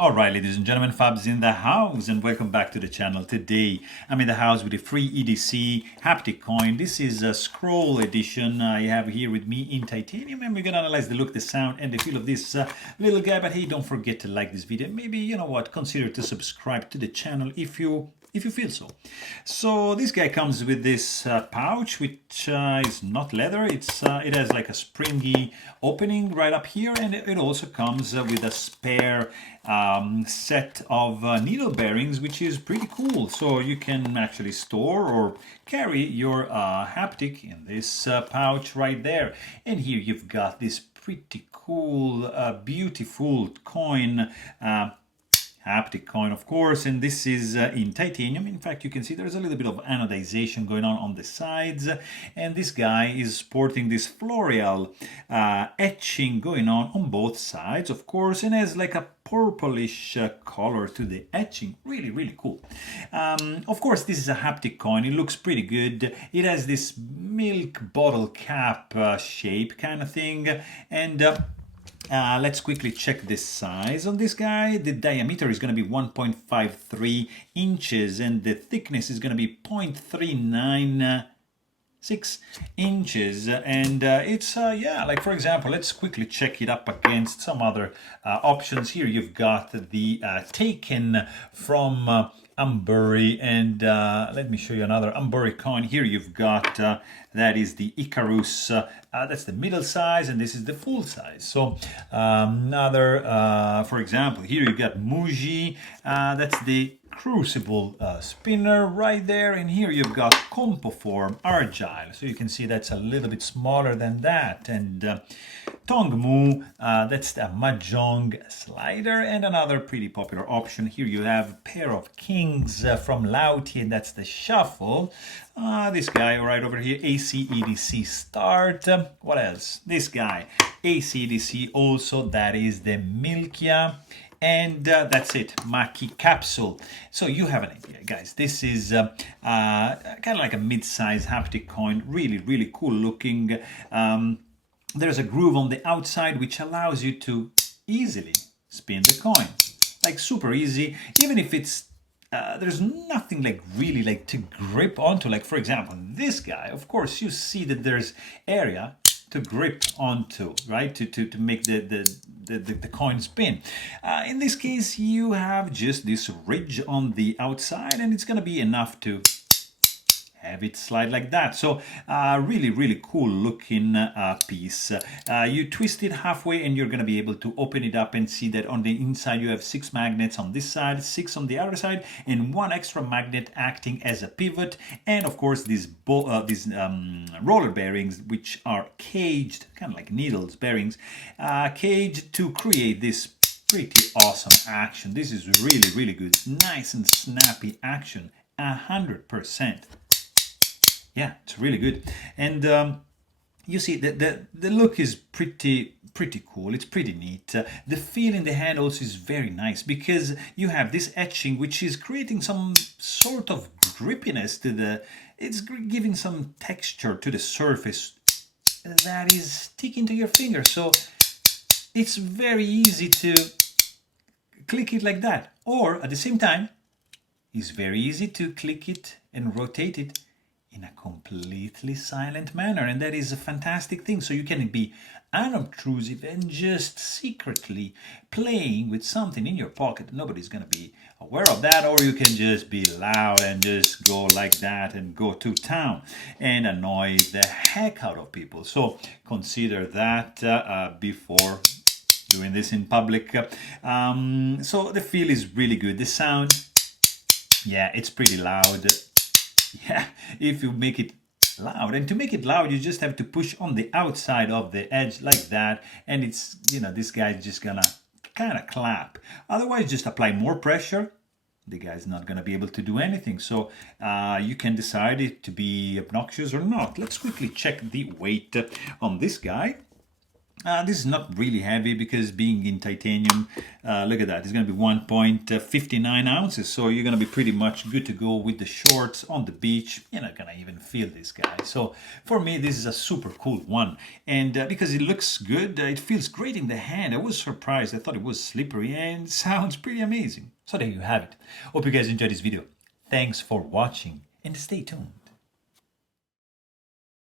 Alright, ladies and gentlemen, Fabs in the house, and welcome back to the channel. Today I'm in the house with the FreeEDC Haptic coin. This is a scroll edition I have here with me in titanium, and we're gonna analyze the look, the sound, and the feel of this little guy. But hey, don't forget to like this video. Maybe, you know what, consider to subscribe to the channel if you feel so. So this guy comes with this pouch, which is not leather. It has like a springy opening right up here, and it also comes with a spare set of needle bearings, which is pretty cool. So you can actually store or carry your haptic in this pouch right there. And here you've got this pretty cool, beautiful coin. Haptic coin, of course, and this is in titanium. In fact, you can see there's a little bit of anodization going on the sides, and this guy is sporting this Floreal etching going on both sides, of course, and has like a purplish color to the etching. Really cool. Of course, this is a haptic coin. It looks pretty good. It has this milk bottle cap shape kind of thing, and let's quickly check the size on this guy. The diameter is going to be 1.53 inches and the thickness is going to be 0.396 inches. And it's, yeah, like for example, let's quickly check it up against some other options. Here you've got the taken from Amburi, and let me show you another Amburi coin. Here you've got that is the Icarus, that's the middle size, and this is the full size. So for example, here you've got Muji, that's the crucible spinner right there, and here you've got Compoform Argyle, so you can see that's a little bit smaller than that, and Tongmu, that's the Mahjong slider, and another pretty popular option. Here you have a pair of kings from Lauti, and that's the shuffle. This guy right over here, FreeEDC start. What else? This guy, FreeEDC also, that is the Milkia. And that's it, Maki capsule. So you have an idea, guys. This is kind of like a mid-size haptic coin, really cool looking. There's a groove on the outside which allows you to easily spin the coin, like super easy, even if it's there's nothing like really like to grip onto. Like for example, this guy, of course, you see that there's area to grip onto, right? To make the coin spin. In this case, you have just this ridge on the outside, and it's gonna be enough to have it slide like that. So really cool looking piece. You twist it halfway and you're going to be able to open it up and see that on the inside you have 6 magnets on this side, 6 on the other side, and 1 extra magnet acting as a pivot, and of course these roller bearings, which are caged, kind of like needles bearings, caged to create this pretty awesome action. This is really good, nice and snappy action, 100%. Yeah, it's really good. And you see the look is pretty cool. It's pretty neat. The feel in the hand also is very nice because you have this etching which is creating some sort of grippiness to the, it's giving some texture to the surface that is sticking to your finger. So it's very easy to click it like that, or at the same time it's very easy to click it and rotate it in a completely silent manner, and that is a fantastic thing. So you can be unobtrusive and just secretly playing with something in your pocket. Nobody's gonna be aware of that, or you can just be loud and just go like that and go to town and annoy the heck out of people. So consider that before doing this in public. So the feel is really good. The sound, yeah, it's pretty loud. Yeah, if you make it loud, and to make it loud you just have to push on the outside of the edge like that, and it's, you know, this guy's just gonna kind of clap. Otherwise, just apply more pressure, the guy's not gonna be able to do anything. So you can decide it to be obnoxious or not. Let's quickly check the weight on this guy. This is not really heavy because being in titanium, look at that, it's going to be 1.59 ounces. So you're going to be pretty much good to go with the shorts on the beach. You're not going to even feel this guy. So for me, this is a super cool one. And because it looks good, it feels great in the hand. I was surprised. I thought it was slippery and sounds pretty amazing. So there you have it. Hope you guys enjoyed this video. Thanks for watching and stay tuned.